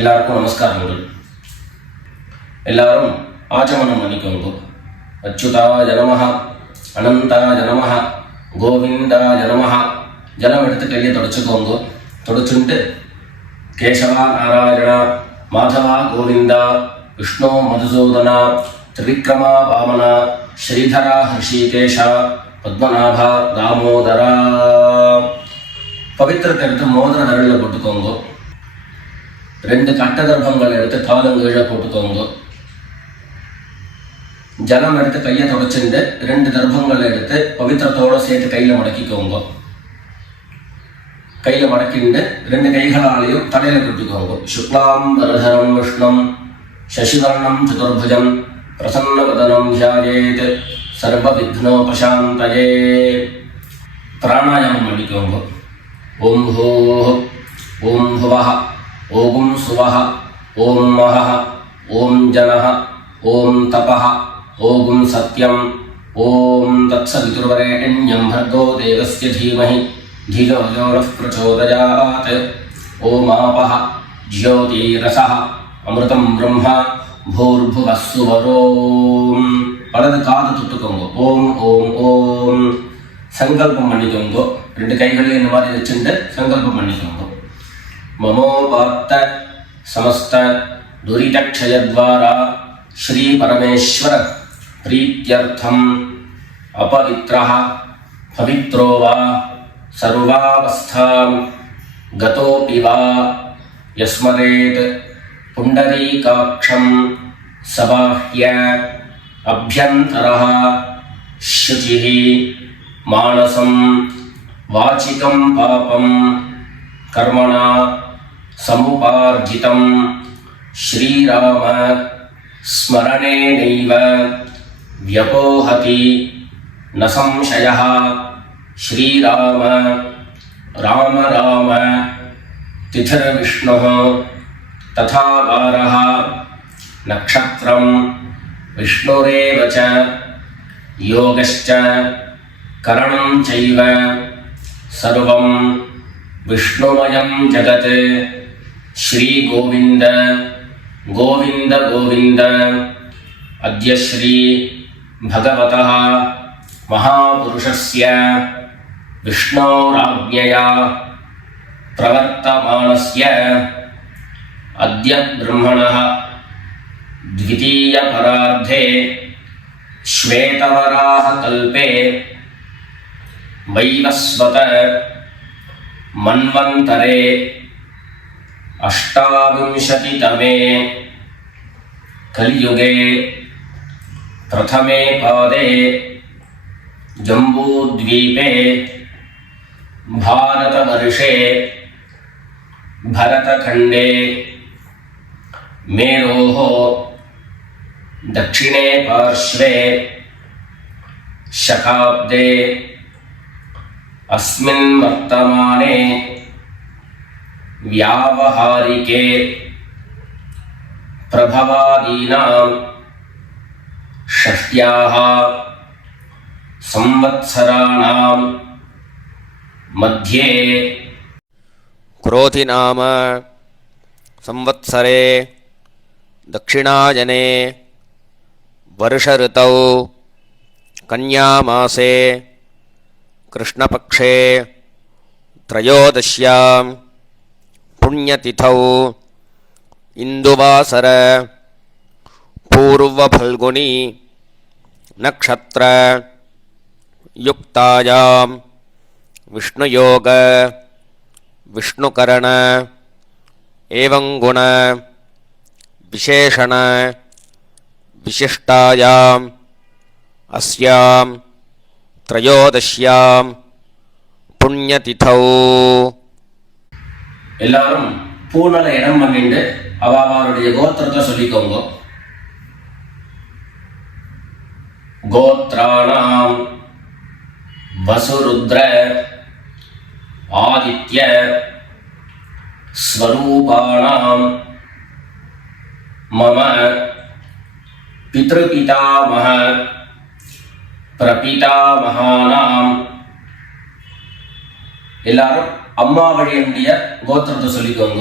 எல்லாருக்கும் நமஸ்காரங்கள். எல்லாரும் ஆச்சமனம் பண்ணிக்கோங்க. அச்சுதாய நமஹ, அனந்தாய நமஹ, கோவிந்தாய நமஹ. ஜலம் எடுத்து கையை தொடச்சுக்கோங்க. தொடச்சுட்டு கேசவா நாராயணா, மாதவா கோவிந்தா, விஷ்ணு மதுசூதனா, திரிவிக்ரமா வாமனா, ஸ்ரீதரா ஹர்ஷிகேஷா, பத்மநாபா தாமோதரா. பவித்திரத்தை எடுத்து மோதிர விரலில் போட்டுக்கோங்க. 2 கட்ட கர்ப்பங்கள் எடுத்து காலங்கீழே போட்டுக்கோங்க. ஜலம் எடுத்து கையை தொடச்சுட்டு 2 கர்ப்பங்களை எடுத்து பவித்திரத்தோடு சேர்த்து கையில் மடக்கிக்கோங்க. கையில் மடக்கிண்டு 2 கைகளாலையும் தலையில் கட்டிக்கோங்க. சுக்லாம் வரதரம் விஷ்ணம் சசிவர்ணம் சதுர்புஜம் பிரசன்னவதனம் தியாயேத் சர்வ விக்னோபசாந்தயே. பிராணாயாமம் பண்ணிக்கோங்க. ஓம் ஹோஹ், ஓம் ஹுவஹ, ஓம் சுவஹ, ஓம் மஹஹ, ஓம் ஜனஹ, ஓம் தபஹ, ஓம் சத்யம், ஓம் தத்சவிதுர்வரேண்யம் भर्गो देवस्य धीमहि धियो यो नः प्रचोदयात्. ஓம் ஆபஹ ஜ்யோதிரசஹ அமிர்தம் பிரம்மா பூர்புவः சுவரோம். வலது காது தொட்டுக்கோங்க. ஓம் ஓம் ஓம். சங்கல்பம் பண்ணிக்கோங்க. 2 கைகளையும் இந்த மாதிரி வச்சுட்டு சங்கல்பம் பண்ணிக்கோங்க. மமோபாத்த சமஸ்த துரிதக்ஷயத்வாரா ஸ்ரீ பரமேஸ்வர பிரீத்யர்த்தம் அபவித்ரஹ பவித்ரோ வா சர்வாவஸ்தாம் கதோபி வா யஸ்மரேத் புண்டரீகாக்ஷம் சபாஹ்ய அப்யந்தரஹ சுசிஹ மானசம் வாசிகம் பாபம் கர்மணா சமுபார்ஜிதம் ஸ்ரீராம ஸ்மரணேனைவ வ்யபோஹதி ந சம்சயः. ஸ்ரீராம ராம ராம திதிர்விஷ்ணுः ததா வாரः நக்ஷத்ரம் விஷ்ணுரேவ ச யோகश्च கரணம் சைவ சர்வம் விஷ்ணுமயம் ஜகத். ஸ்ரீ கோவிந்த கோவிந்த கோவிந்த. அத்ய ஸ்ரீ பகவதः மகாபுருஷஸ்ய விஷ்ணோராஜ்ஞயா பிரவர்த்தமானஸ்ய அத்ய பிரம்மணः द्वितीयपरार्धे श्वेतवराह कल्पे वैवस्वत मन्वन्तरे अष्टाविंशतितमे कलियुगे प्रथमे पादे जम्बूद्वीपे भारतवर्षे भरतखण्डे मेरोः दक्षिणे पार्श्वे शकाब्दे अस्मिन् वर्तमाने व्यावहारिके प्रभवादीनां षष्ट्याः संवत्सराणां मध्ये क्रोधि नाम संवत्सरे दक्षिणायने वर्षऋतौ कन्यामासे कृष्णपक्षे त्रयोदश्यां पुण्यतिथौ इन्दुवासर पूर्वफल्गुनी नक्षत्र युक्तायां विष्णुयोग विष्णुकरण एवं गुण विशेषण विशिष्टायां अस्यां त्रयोदश्यां पुण्यतिथौ. எல்லாரும் பூனல இடம் பண்ணிட்டு அவருடைய கோத்திரத்தை சொல்லிக்கோங்க. கோத்ராணாம் வசுருத்ர ஆதித்ய ஸ்வரூபாணாம் மம பித்ருபிதாமஹ பிரபிதாமகானாம். எல்லாரும் அம்மா வழியுடைய கோத்திரத்தை சொல்லிக்கோங்க.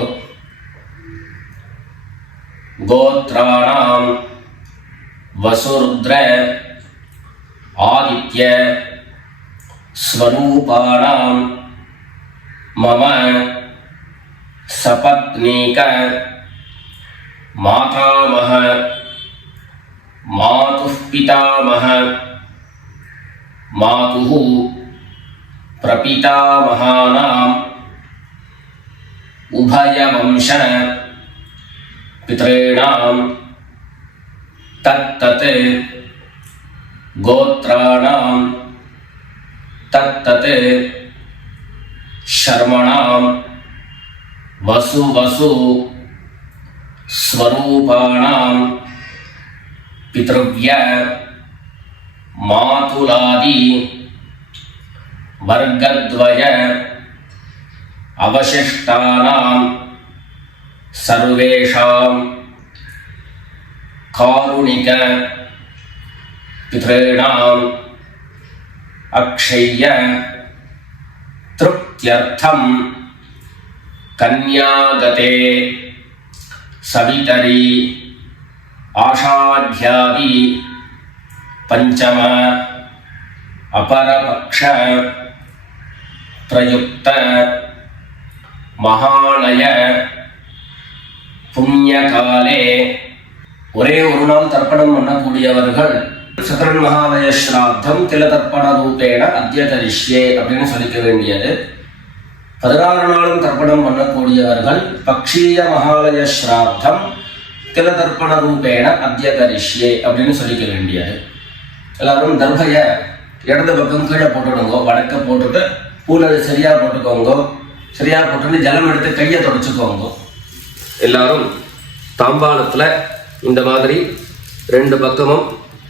गोत्राणां वसुरुद्र आदित्य स्वरूपाणां मम सपत्नीक मातामह मातुः पितामह मातुः प्रपितामहानाम् उभयवंश पितॄणां तत्तत् गोत्राणां तत्तत् शर्मणां वसु स्वरूपाणां पितृव्य मातुलादि वर्गद्वय अवशिष्टानां सर्वेषां कारुणिक पितॄणाम् अक्षय्य तृप्त्यर्थं कन्यागते सवितरी आषाढ्यादि पंचम अपरपक्ष प्रयुक्त महालय புண்ணியகாலே ஒரே ஒரு நாள் தர்ப்பணம் பண்ணக்கூடியவர்கள் சத்ரன் மகாலய ஸ்ராத்தம் தில தர்ப்பண ரூபேண அத்ய கரிஷ்யே அப்படின்னு சொல்லிக்க வேண்டியது. 16 நாளும் தர்ப்பணம் பண்ணக்கூடியவர்கள் பக்ஷீய மகாலய ஸ்ராத்தம் தில தர்ப்பண ரூபேண அத்ய கரிஷ்யே அப்படின்னு சொல்லிக்க வேண்டியது. எல்லாரும் தர்பைய இடது பக்கம் கீழே போட்டுடுங்க, வடக்க போட்டுட்டு பூனை சரியா போட்டுக்கோங்க. சரியா போட்டுட்டு ஜலம் எடுத்து கையை தொடச்சுக்கோங்க. எல்லாரும் தாம்பாளத்தில் இந்த மாதிரி 2 பக்கமும்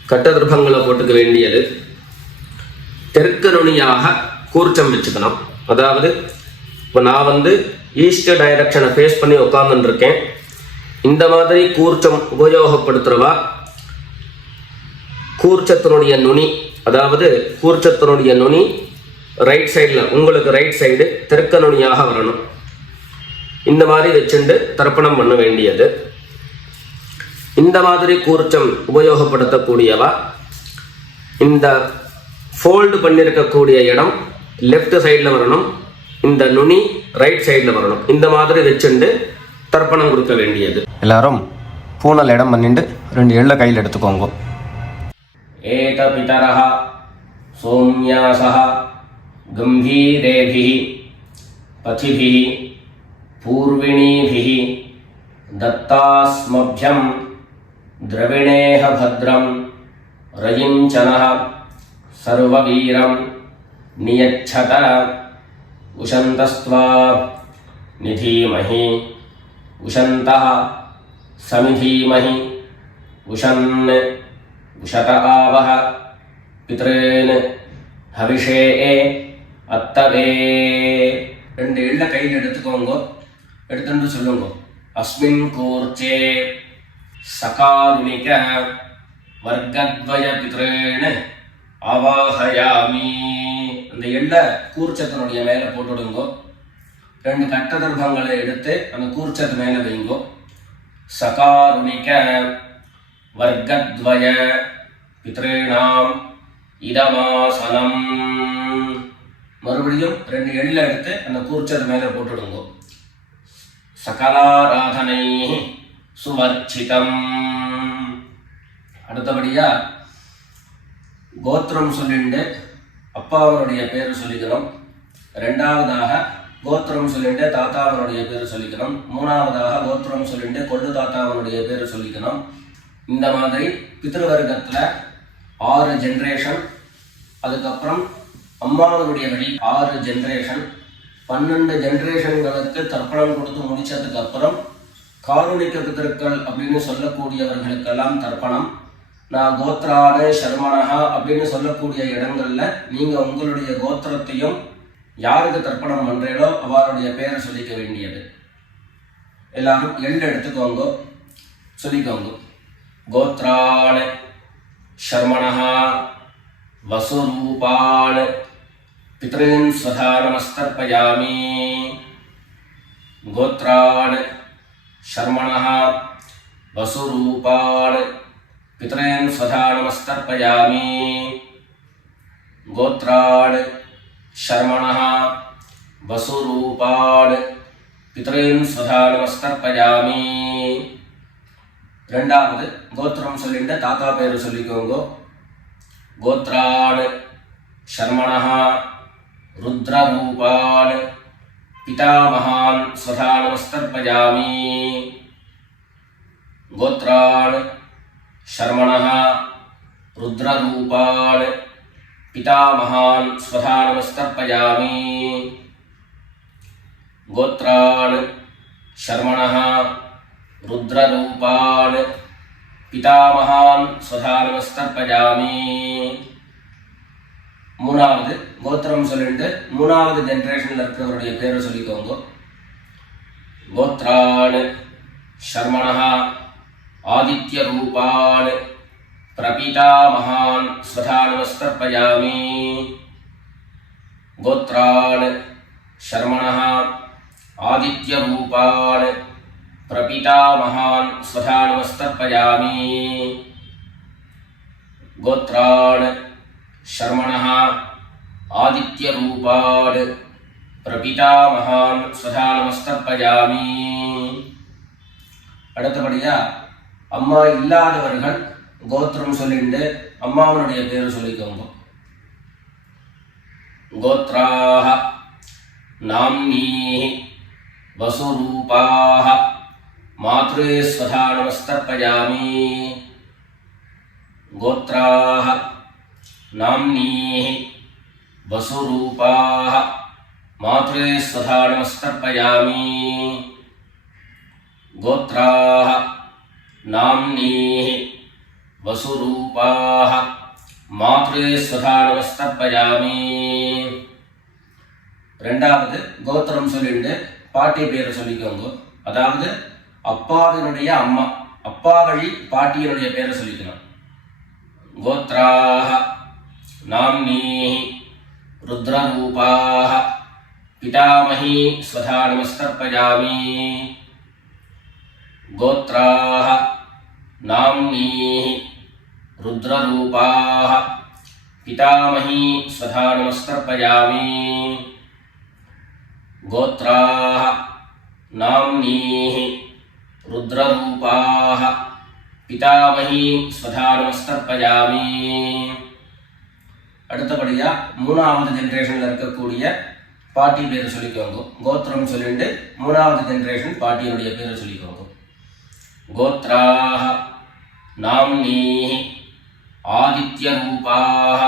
கட்டதிர்பங்களை போட்டுக்க வேண்டியது. தெற்கு நுனியாக கூர்ச்சம் வச்சுக்கணும். அதாவது இப்போ நான் ஈஸ்ட் டைரக்ஷனை ஃபேஸ் பண்ணி உட்காந்துருக்கேன். இந்த மாதிரி கூர்ச்சம் உபயோகப்படுத்துகிறவா கூர்ச்சத்தினுடைய நுனி, அதாவது கூர்ச்சத்தினுடைய நுனி ரைட் சைடில், உங்களுக்கு ரைட் சைடு தெற்கு நுனியாக வரணும். இந்த மாதிரி வச்சுண்டு தர்ப்பணம் பண்ண வேண்டியது. இந்த மாதிரி கூர்ச்சம் உபயோகப்படுத்தக்கூடியவா இந்த ஃபோல்டு பண்ணியிருக்கக்கூடிய இடம் லெஃப்ட் சைடில் வரணும், இந்த நுனி ரைட் சைடில் வரணும். இந்த மாதிரி வச்சுண்டு தர்ப்பணம் கொடுக்க வேண்டியது. எல்லாரும் பூனல் இடம் பண்ணிட்டு 2 எள்ள கையில் எடுத்துக்கோங்க. ஏத பிதரஹ சோம்யாசஹ கம்பீரேபிஹி பதிபிஹி பூர்விணீபிஹி दत्तास्मभ्यं द्रविणेह भद्रं रयिञ्चनः सर्ववीरं नियच्छत उशन्तस्त्वा निधीमहि उशन्तः समिधीमहि उशन् उशत आवह पितॄन् हविषे अत्तवे. 2 எள்ள கையில் எடுத்துக்கோங்க. எடுத்துட்டு சொல்லுங்க. अस्मिन् कूर्चे सकारुणिक वर्गद्वय पितॄन् आवाहयामि. அந்த எள்ள கூர்ச்சத்தினுடைய மேலே போட்டுடுங்க. 2 கட்டதர்பங்களை எடுத்து அந்த கூர்ச்சத்து மேலே வைங்கோ. சகாருணிக வர்க்கத்வய பித்ருணாம் இதமாசனம். மறுபடியும் 2 எள்ள எடுத்து அந்த கூர்ச்சத்து மேலே போட்டுடுங்க. சகலாராதனை சுவர்ச்சிதம். அடுத்தபடியா கோத்திரம் சொல்லிட்டு அப்பாவனுடைய பேர் சொல்லிக்கணும். 2வதாக கோத்திரம் சொல்லிட்டு தாத்தாவனுடைய பேர் சொல்லிக்கணும். 3வதாக கோத்திரம் சொல்லிட்டு கொள்ளு தாத்தாவனுடைய பேர் சொல்லிக்கணும். இந்த மாதிரி பித்ருவர்க்கத்தில் 6 ஜென்ரேஷன், அதுக்கப்புறம் அம்மாவனுடைய வழி 6 ஜென்ரேஷன், 12 ஜென்ரேஷன்களுக்கு தர்ப்பணம் கொடுத்து முடிச்சதுக்கு அப்புறம் காருணிக பிதர்கள் அப்படின்னு சொல்லக்கூடியவர்களுக்கெல்லாம் தர்ப்பணம். நான் கோத்ரானு சர்மனஹா அப்படின்னு சொல்லக்கூடிய இடங்கள்ல நீங்க உங்களுடைய கோத்திரத்தையும் யாருக்கு தர்ப்பணம் பண்றீங்களோ அவருடைய பேரை சொல்லிக்க வேண்டியது. எல்லாரும் எள்ளு எடுத்துக்கோங்க, சொல்லிக்கோங்க. கோத்ரான் சர்மனஹா வசுரூபான் पितॄन् स्वधा नमस्तर्पयामि. गोत्रान् शर्मणः वसुरूपान् पितॄन् स्वधा नमस्तर्पयामि गोत्रान् शर्मणः वसुरूपान् पितॄन् स्वधा नमस्तर्पयामि ரெண்டாவது கோத்திரம் சொல்லிட்டு தாத்தா பேரு சொல்லிக்கோங்க கோத்ரான் शर्मणः रुद्ररूपान् पितामहान् स्वधा नमस्तर्पयामि गोत्रान् शर्मणः रुद्ररूपान् पितामहान् स्वधा नमस्तर्पयामि गोत्रान् शर्मणः रुद्ररूपान् पितामहान् स्वधा नमस्तर्पयामि மூணாவது கோத்திரம் சொல்லிட்டு மூணாவது ஜெனரேஷன்ல இருக்கிறவருடைய பேரை சொல்லிக்கோங்க கோத்ரான் शर्मणः आदित्य रूपान् प्रपितामहान् स्वधा नमस्तर्पयामि गोत्रान् शर्मणः आदित्य रूपान् प्रपितामहान् स्वधा नमस्तर्पयामि गोत्रान् शर्मणः आदित्य रूपान् प्रपितामहान् स्वधा नमस्तर्पयामि அடுத்தபடியா அம்மா இல்லாதவர்கள் கோத்திரம் சொல்லிட்டு அம்மாவனுடைய பேரு சொல்லிக்கோங்க கோத்ராஹ நாம்னீஹ வசுரூபாஹ மாத்ரே ஸ்வதா நமஸ்தர்ப்பயாமி கோத்ராஹ नाम्नीः वसुरूपाः मात्रे स्वधा नमस्तर्पयामि गोत्राः नाम्नीः वसुरूपाः मात्रे स्वधा नमस्तर्पयामि ரெண்டாவது கோத்திரம் சொல்லிட்டு பாட்டி பேரை சொல்லிக்கோங்க அதாவது அப்பாவினுடைய அம்மா அப்பா வழி பாட்டியினுடைய பேரை சொல்லிக்கணும் கோத்ராஹ नाम्नीः रुद्ररूपाः पितामही स्वधा नमस्तर्पयामि गोत्राः नाम्नीः रुद्ररूपाः पितामही स्वधा नमस्तर्पयामि गोत्राः नाम्नीः रुद्ररूपाः पितामही स्वधा नमस्तर्पयामि அடுத்தபடியா மூணாவது ஜெனரேஷன்ல இருக்கக்கூடிய பாட்டி பேரை சொல்லிக்கோங்க கோத்திரம் சொல்லிட்டு மூணாவது ஜெனரேஷன் பாட்டியுடைய பேரை சொல்லிக்கோங்க கோத்ராஹ நாம்னீஹ ஆதித்ய ரூபாஹ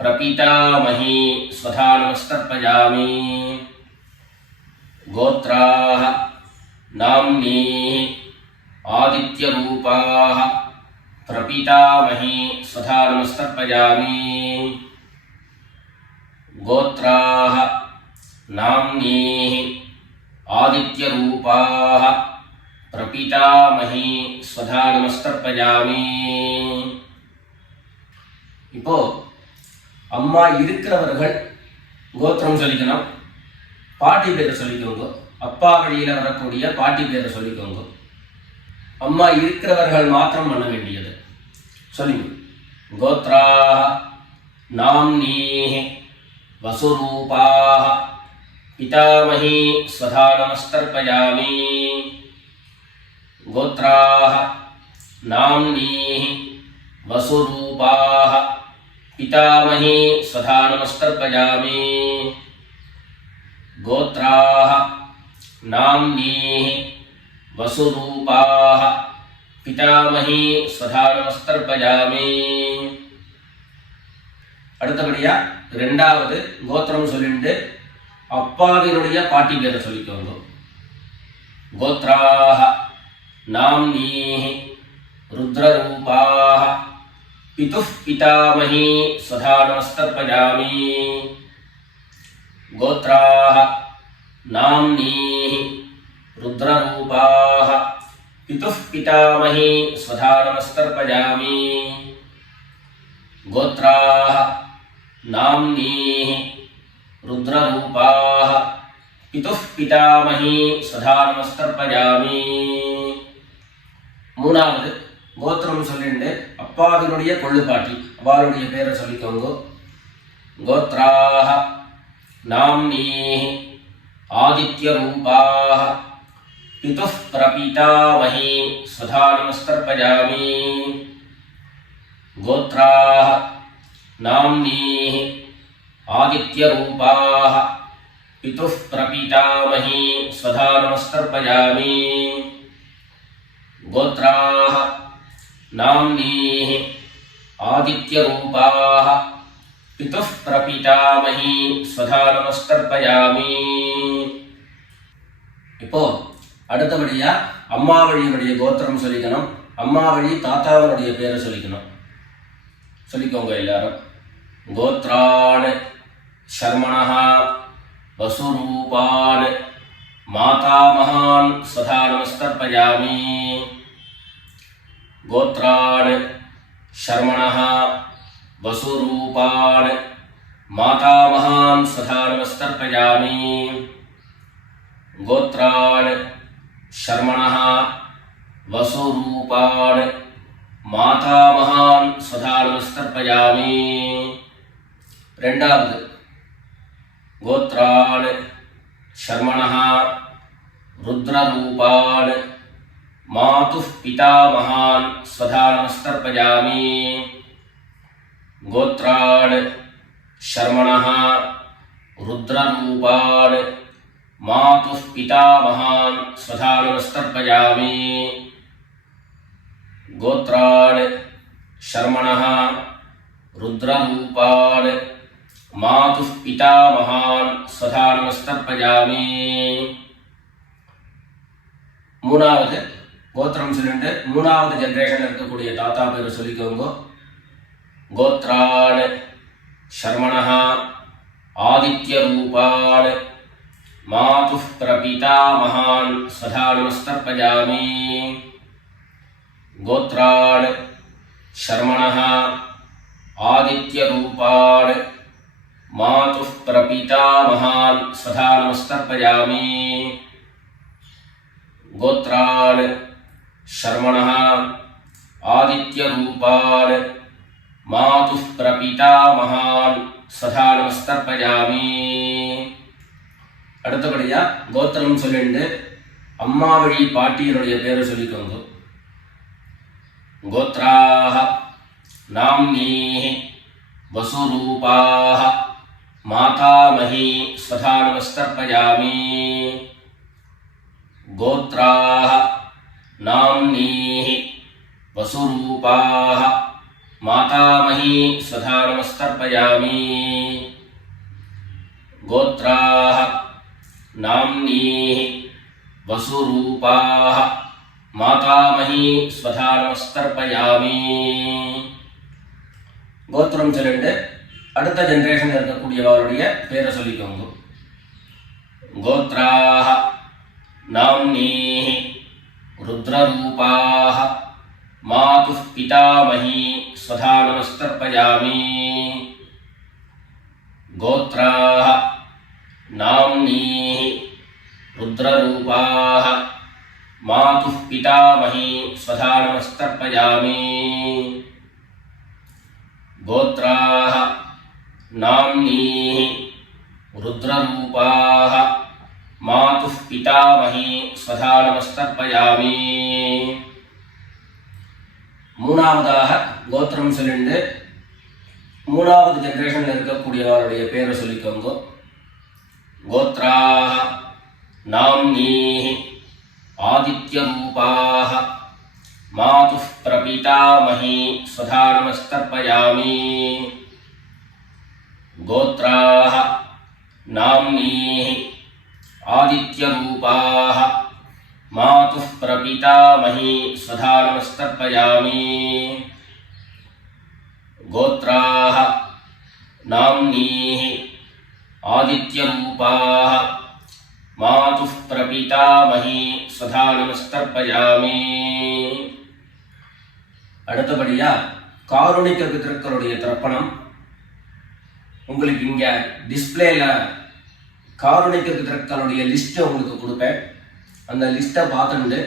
பிரபிதாமஹி ஸ்வதா நமஸ்தர்ப்பயாமி கோத்ராஹ நாம்னீஹ ஆதித்ய ரூபாஹ प्रपितामही स्वधा नमस्तर्पयामि गोत्राः नाम्नीः आदित्यरूपाः प्रपितामही स्वधा नमस्तर्पयामि இப்போ அம்மா இருக்கிறவர்கள் கோத்திரம் சொல்லிக்கணும் பாட்டி பேரை சொல்லிக்கோங்க அப்பா வழியில வரக்கூடிய பாட்டி பேரை சொல்லிக்கோங்க அம்மா இருக்கிறவர்கள் மாத்திரம் பண்ண வேண்டியது சொல்லுங்க கோத்ராஹ நாம்னீஹ வசுரூபாஹ பிதாமஹி ஸ்வதா நமஸ்தர்ப்பயாமி கோத்ராஹ நாம்னீஹ வசுரூபாஹ பிதாமஹி ஸ்வதா நமஸ்தர்ப்பயாமி கோத்ராஹ நாம்னீஹ वसुरूपाः पितामही स्वधा नमस्तर्पयामि அடுத்தபடியா இரண்டாவது கோத்திரம் சொல்லிட்டு அப்பாவினுடைய பாட்டி பேரை சொல்லிக்கோங்க கோத்ராஹ நாம்னீஹ रुद्ररूपाः पितुः पितामही स्वधा नमस्तर्पयामि गोत्राः नाम्नीः रुद्ररूपाः पितुः पितामही स्वधा नमस्तर्पयामि गोत्राः नाम्नीः रुद्ररूपाः पितुः पितामही स्वधा नमस्तर्पयामि மூணாவது கோத்திரம் சொல்லிட்டு அப்பாவினுடைய கொள்ளுப்பாட்டி அவளுடைய பேரை சொல்லிக்கோங்க. கோத்ராஹ நாம்னீஹி ஆதித்ய ரூபாஹ பிதுः பிரபீதாமஹி ஸ்வதா நமஸ்தர்ப்பயாமி. கோத்ராஹ நாம்னீஹி ஆதித்ய ரூபாஹ பிதுः பிரபீதாமஹி ஸ்வதா நமஸ்தர்ப்பயாமி. கோத்ராஹ நாம்னீஹி ஆதித்ய ரூபாஹ பிதுः பிரபீதாமஹி ஸ்வதா நமஸ்தர்ப்பயாமி. இப்போ அடுத்தபடியா அம்மா வழியினுடைய கோத்திரம் சொல்லிக்கணும். அம்மா வழி தாத்தாவனுடைய பேரை சொல்லிக்கணும். சொல்லிக்கோங்க எல்லாரும். கோத்ரான் சர்மணஹ வசுரூபான் மாதாமகான் சதா நமஸ்தர்ப்பயாமி. கோத்ரான் சர்மணஹ வசுரூபான் மாதாமகான் சதா நமஸ்தர்ப்பயாமி. கோத்ரான் சர்மணஹ வசுரூபான் மாதாமகான் சதா நமஸ்தர்ப்பயாமி. ரெண்டாவது கோத்ரான் சர்மணஹ ருத்ரரூபான் மாதுः பிதாமகான் சதா நமஸ்தர்ப்பயாமி. கோத்ரான் சர்மணஹ ருத்ரரூபான் மாதுः பிதாமகான் சதா நமஸ்தர்ப்பயாமி. கோத்ரான் சர்மணஹ ருத்ரரூபான் மாதுः பிதாமகான் சதா நமஸ்தர்ப்பயாமி. மூணாவது கோத்திரம் சொல்லிட்டு மூணாவது ஜெனரேஷன் இருக்கக்கூடிய தாத்தா பேர் சொல்லிக்கோங்க. கோத்ரான் சர்மணஹ ஆதித்ய ரூபான் மாதுः பிரபீதாமகான் சதா நமஸ்தர்ப்பயாமி. கோத்ரான் சர்மணஹ ஆதித்ய ரூபான் மாதுः பிரபீதாமகான் சதா நமஸ்தர்ப்பயாமி. கோத்ரான் சர்மணஹ ஆதித்ய ரூபான் மாதுः பிரபீதாமகான் சதா நமஸ்தர்ப்பயாமி. அடுத்தபடியா கோத்திரம் சொல்லிட்டு அம்மா வழி பாட்டியனுடைய பேரை சொல்லிக்கோங்க. கோத்ராஹ நாம்னீஹி வசுரூபாஹ மாதாமஹி ஸ்வதா நமஸ்தர்ப்பயாமி. கோத்ராஹ நாம்னீஹி வசுரூபாஹ மாதாமஹி ஸ்வதா நமஸ்தர்ப்பயாமி. கோத்ராஹ நாம்னீஹி வசுரூபாஹ மாதாமஹி ஸ்வதா நமஸ்தர்ப்பயாமி. கோத்திரம் சொல்லிட்டு அடுத்த ஜெனரேஷன் இருக்கக்கூடியவருடைய பேரை சொல்லிக்கோங்க. கோத்ராஹ நாம்னீஹி ருத்ரரூபாஹ மாதுः பிதாமஹி ஸ்வதா நமஸ்தர்ப்பயாமி. கோத்ராஹ நாம்னீஹி ருத்ரரூபாஹ மாதுः பிதாமஹி ஸ்வதா நமஸ்தர்ப்பயாமி. கோத்ராஹ நாம்னீஹி ருத்ரரூபாஹ மாதுः பிதாமஹி ஸ்வதா நமஸ்தர்ப்பயாமி. மூணாவதாக கோத்திரம் சொல்லிட்டு மூணாவது ஜெனரேஷன்ல இருக்கக்கூடியவருடைய பேரை சொல்லிக்கோங்க. கோத்ராஹ நாம்னீஹி ஆதித்ய ரூபாஹ மாதுः பிரபீதாமஹி ஸ்வதா நமஸ்தர்ப்பயாமி. கோத்ராஹ நாம்னீஹி ஆதித்ய ரூபாஹ மாதுः பிரபீதாமஹி ஸ்வதா நமஸ்தர்ப்பயாமி. கோத்ராஹ நாம்னீஹி ஆதித்ய ரூபாஹ மாதுः பிரபீதாமஹி ஸ்வதா நமஸ்தர்ப்பயாமி. அடுத்தபடியா காருணிக பிதர்களுடைய தர்ப்பணம். உங்களுக்கு இங்க டிஸ்பிளேல காருணிக பிதர்களுடைய லிஸ்ட் உங்களுக்கு கொடுப்பேன். அந்த லிஸ்ட்டை பார்த்துட்டு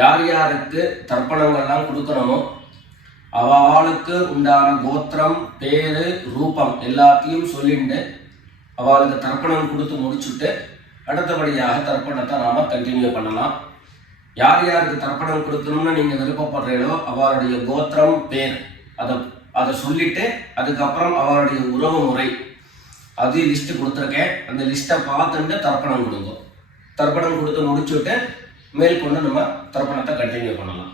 யார் யாருக்கு தர்ப்பணங்கள்லாம் கொடுக்கணுமோ அவளுக்கு உண்டான கோத்திரம், பேரு, ரூபம் எல்லாத்தையும் சொல்லிட்டு அவளுக்கு தர்ப்பணம் கொடுத்து முடிச்சுட்டு அடுத்தபடியாக தர்ப்பணத்தை நாம கண்டினியூ பண்ணலாம். யார் யாருக்கு தர்ப்பணம் கொடுக்கணும்னு நீங்க விருப்பப்படுறீங்களோ அவளுடைய கோத்திரம், பேர் அதை சொல்லிட்டு அதுக்கப்புறம் அவளுடைய உறவு முறை அது லிஸ்ட் கொடுத்துருக்கேன். அந்த லிஸ்ட்டை பார்த்துட்டு தர்ப்பணம் கொடுங்க. தர்ப்பணம் கொடுத்து முடிச்சுட்டு மேற்கொண்டு நம்ம தர்ப்பணத்தை கண்டினியூ பண்ணலாம்.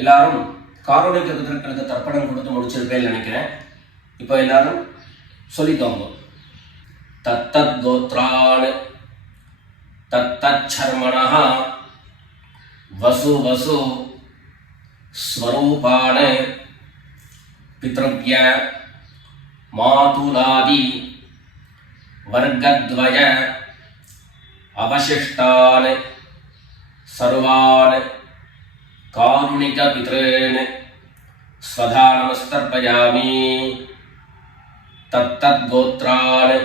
எல்லாரும் காரணிக பிதர்களுக்கு தர்ப்பணம் கொடுத்து முடிச்சிருப்பேன்னு நினைக்கிறேன். இப்போ எல்லாரும் சொல்லிக்கோங்க. தத்தத் கோத்ரான் தத்தத் சர்மணः வசு வசு ஸ்வரூபான் பித்ருவ்ய மாதுலாதி வர்க்கத்வய அவசிஷ்டான் சர்வான் காருணிக பித்ரேன் ஸ்வதா நமஸ்தர்ப்பயாமி. தத்தத் கோத்ரான்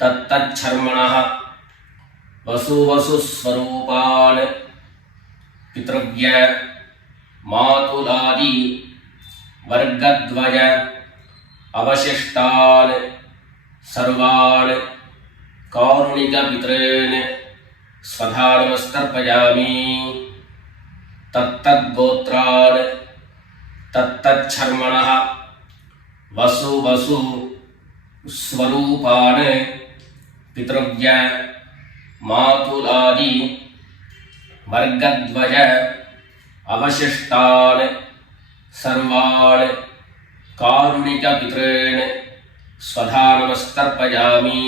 தத்தத் சர்மணः வசு வசு ஸ்வரூபான் பித்ருவ்ய மாதுலாதி வர்க்கத்வய அவசிஷ்டான் சர்வான் காருணிக பித்ரேன் ஸ்வதா நமஸ்தர்ப்பயாமி. தத்தத் கோத்ரான் தத்தத் சர்மணः வசு வசு ஸ்வரூபான் பித்ருவ்ய மாதுலாதி வர்க்கத்வய அவசிஷ்டான் சர்வான் காருணிக பித்ரேன் ஸ்வதா நமஸ்தர்ப்பயாமி.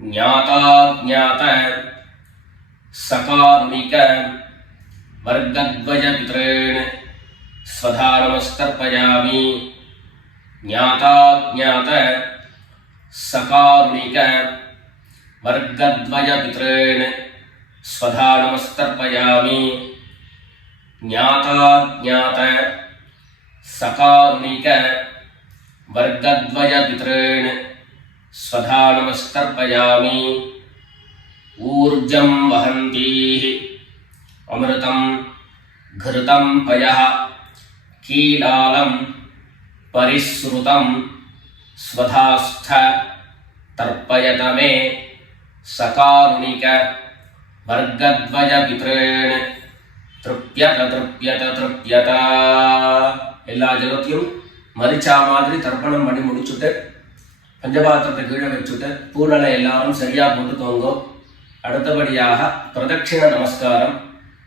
ஞாதா ஞாத सकारुणिक वर्गद्वयपितॄन् स्वधा नमस्तर्पयामि ज्ञाताज्ञात सकारुणिक वर्गद्वयपितॄन् स्वधा नमस्तर्पयामि ज्ञाताज्ञात सकारुणिक वर्गद्वयपितॄन् स्वधा नमस्तर्पयामि ऊर्जं वहन्तीः अमृतं घृतं पयः कीलालं परिसृतं स्वधास्थ तर्पयत मे सकारुणिक वर्गद्वयपितॄन् तृप्यत तृप्यत तृप्यत. எல்லா ஜலத்தையும் மரிச்சா மாதிரி தர்ப்பணம் பண்ணி முடிச்சுட்டு பஞ்சபாத்திரத்தை கீழே வச்சுட்டு பூனலை எல்லாரும் சரியா போட்டுக்கோங்க. அடுத்தபடியாக பிரதட்சிண நமஸ்காரம்.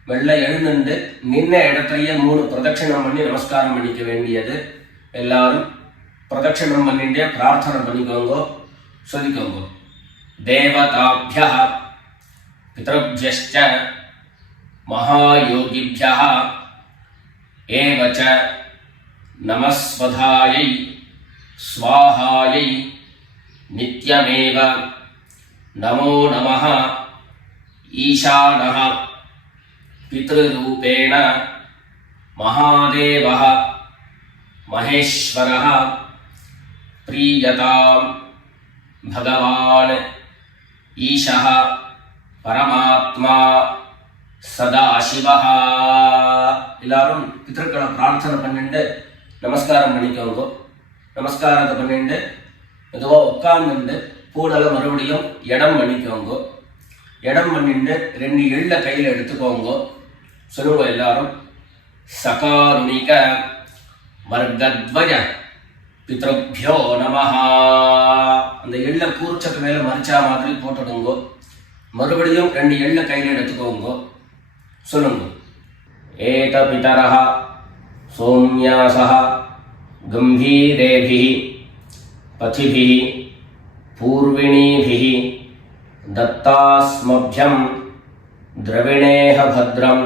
வெள்ளை எழுந்துண்டு நின்ன இடத்துலயே 3 பிரதட்சிணம் பண்ணி நமஸ்காரம் பண்ணிக்க வேண்டியது. எல்லாரும் பிரதட்சிணம் பண்ணிட்டே பிரார்த்தனை பண்ணிக்கோங்க, சொல்லிக்கோங்க. தேவதாபியः பித்ருभ्यश्च மகாயோகிभ्यः ஏவ ச நமஸ்வதாயை ஸ்வாஹாயை நித்யமேவ நமோ நமः ஈசானः பித்ருரூபேண மகாதேவः மகேஸ்வரः பிரியதாம் பகவான் ஈஷः பரமாத்மா சதாசிவः. எல்லாரும் பித்ருக்களை பிரார்த்தனை பண்ணிட்டு நமஸ்காரம் பண்ணிக்கோங்க. நமஸ்காரத்தை பண்ணிட்டு மெதுவாக உட்கார்ந்துட்டு பூனலை மறுபடியும் இடம் பண்ணிக்கோங்க. இடம் பண்ணிட்டு 2 எள்ள கையில் எடுத்துக்கோங்க. சொல்லுங்க எல்லாரும். சகாருணிக வர்கத்வய பித்ருभ्यो நமஹ. அந்த எள்ள கூர்ச்சக்கு மேல மரிச்சா மாதிரி போட்டுடுங்க. மறுபடியும் 2 எள்ள கையில் எடுத்துக்கோங்க. சொல்லுங்க. ஏத பிதரஹ சோம்யாசஹ கம்பீரேபிஹி பதிபிஹி பூர்விணீபிஹி दत्तास्मभ्यं द्रविणेह भद्रं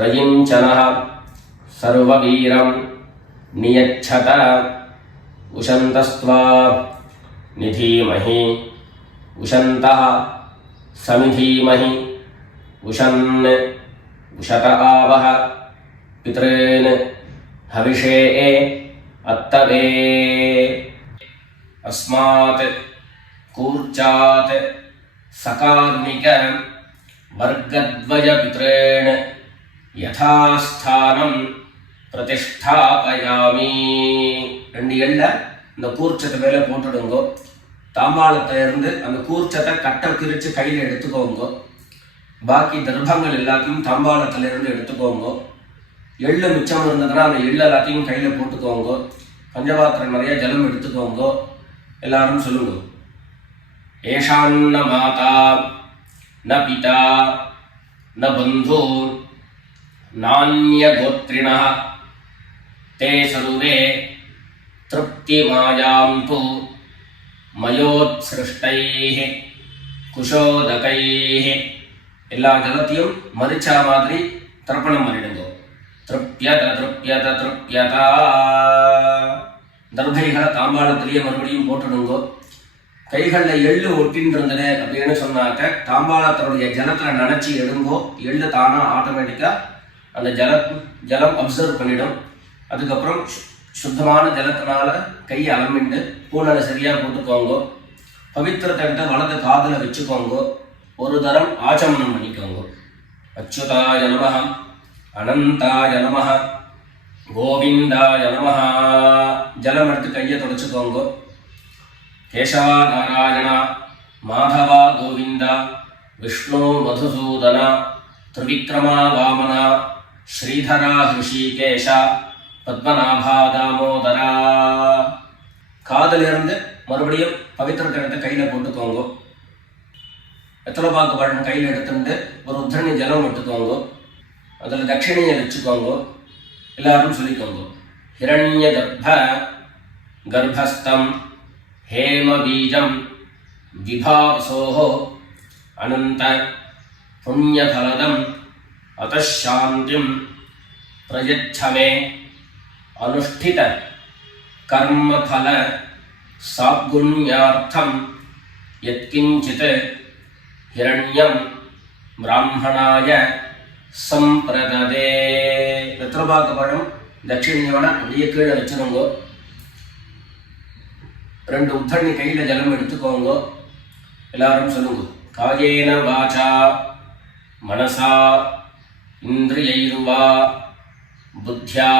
रयिञ्चनः सर्ववीरं नियच्छत उशन्तस्त्वा निधीमहि उशन्तः समिधीमहि उशन् उशत आवह पितॄन् हविषे अत्तवे. अस्मात् कूर्चात् सकारुणिक वर्गद्वयपितॄन् यथास्थानं प्रतिष्ठापयामि. 2 எள்ள இந்த கூர்ச்சத்தை மேல போட்டுடுங்க. தாம்பாளத்தை இருந்து அந்த கூர்ச்சத்தை கட்டை பிரிச்சு கையில் எடுத்துக்கோங்க. பாக்கி தர்ப்பங்கள் எல்லாத்தையும் தாம்பாளத்துல இருந்து எடுத்துக்கோங்க. எள்ளு மிச்சம் இருந்ததுன்னா அந்த எள்ளு எல்லாத்தையும் கையில போட்டுக்கோங்க. பஞ்சபாத்திரம் நிறைய ஜலம் எடுத்துக்கோங்க. எல்லாரும் சொல்லுங்க. ஏஷான்ன மாதா ந பிதா ந பந்து நான்ய கோத்ரிணः தே சர்வே திருப்திமாயாம் து மயோத்ஸ்ருஷ்டைः குஷோதகைः. எல்லா ஜலத்தையும் மரிச்சா மாதிரி தர்ப்பணம் பண்ணிடுங்க. திருப்யத திருப்யத திருப்யதா. தர்பைகளை தாம்பாளத்திலேயே மறுபடியும் போட்டுடுங்க. கைகளில் எள்ளு ஒட்டின்னு இருந்தது அப்படின்னு சொன்னாக்க தாம்பாளத்தினுடைய ஜலத்தில் நினைச்சி எடுங்கோ. எள்ளு தானா ஆட்டோமேட்டிக்கா அந்த ஜலம் அப்சர்வ் பண்ணிடும். அதுக்கப்புறம் சுத்தமான ஜலத்தினால கையை அலம்பிண்டு பூனலை சரியா போட்டுக்கோங்க. பவித்திரத்தை எடுத்து வலது காதுல வச்சுக்கோங்க. ஒரு தரம் ஆச்சமனம் பண்ணிக்கோங்க. அச்சுதாய நமஹ அனந்தாய நமஹ கோவிந்தாய நமஹ. ஜலம் எடுத்து கையை தொடச்சுக்கோங்க. கேசவ நாராயண மாதவ கோவிந்த விஷ்ணு மதுசூதன திரிவிக்ரமா வாமன ஸ்ரீதரா ஹிருஷிகேஷ பத்மநாபா தாமோதரா. காதிலிருந்து மறுபடியும் பவித்திரத்தை எடுத்து கையில போட்டுக்கோங்க. வெத்தலைப்பாக்கு பழம் கையில் எடுத்துட்டு ஒரு உத்தரணி ஜலம் எடுத்துக்கோங்க. அதில் தட்சிணையை வச்சுக்கோங்க. எல்லாரும் சொல்லிக்கோங்க. ஹிரண்ய கர்ப்பஸ்தம் हेम बीजं विभावसोः अनंत புண்ணியபலதம் அதசாந்திம் பிரயச்சமே அனுஷ்டித கர்மபல சாத்குண்யார்த்தம் யத்கிஞ்சித் ஹிரண்யம் பிராமணாய சம்பிரததே. வெத்தலைபாக்கு பழம் தட்சிணையோட அப்படியே கீழே வச்சிருங்க. 2 உத்தண்ணி கையில் ஜலம் எடுத்துக்கோங்க. எல்லாரும் சொல்லுங்க. காயேன வாசா மனசா இந்திரியைர்வா புத்தியா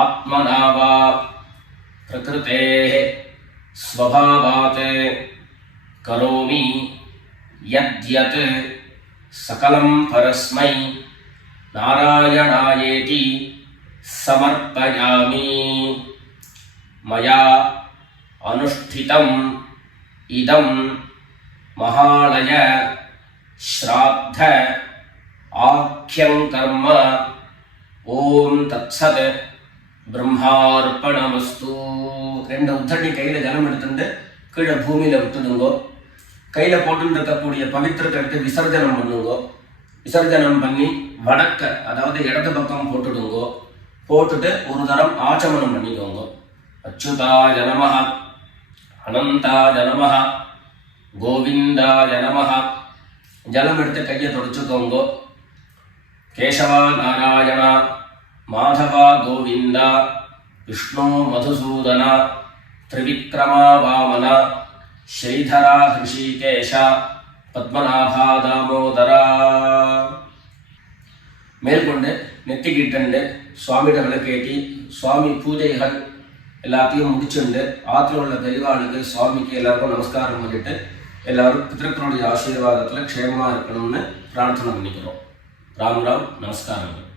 ஆத்மனாவா பிரகிருதேஹ ஸ்வபாவாத் கரோமி யத்யத் சகலம் பரஸ்மை நாராயணாயேதி சமர்ப்பயாமி. மயா அனுஷ்டிதம் இதம் மகாலய ஸ்ராத்த ஆக்யம் கர்ம. ஓம் தத்சத் பிரம்மார்ப்பணமஸ்து. 2 உத்தண்ணி கையில் ஜலம் எடுத்துட்டு கீழே பூமியில் விட்டுடுங்கோ. கையில் போட்டு இருக்கக்கூடிய பவித்திரத்தை எடுத்து விசர்ஜனம் பண்ணுங்கோ. விசர்ஜனம் பண்ணி வடக்க, அதாவது இடது பக்கம் போட்டுடுங்கோ. போட்டுட்டு ஒரு தரம் ஆச்சமனம் பண்ணிக்கோங்க. அச்சுதாய நமஹ, அனந்தாய நமஹ, கோவிந்தாய நமஹ. ஜலம் எடுத்து கையை தொடச்சுக்கோங்க. கேசவா நாராயணா, மாதவா கோவிந்தா, விஷ்ணு மதுசூதனா, திரிவிக்ரமா வாமனா, ஸ்ரீதரா ஹிருஷிகேஷா, பத்மநாபா தாமோதரா. மேற்கொண்டு நெத்திக்கிட்டு சுவாமியிட விளக்கேற்றி சுவாமி பூஜைகள் எல்லாத்தையும் முடிச்சுண்டு ஆற்றுல உள்ள தெய்வாளுக்கு சுவாமிக்கு எல்லாருக்கும் நமஸ்காரம் பண்ணிட்டு எல்லாரும் பித்திருக்களுடைய ஆசீர்வாதத்தில் க்ஷேமமாக இருக்கணும்னு பிரார்த்தனை பண்ணிக்கிறோம். ராம் ராம், நமஸ்காரங்கள்.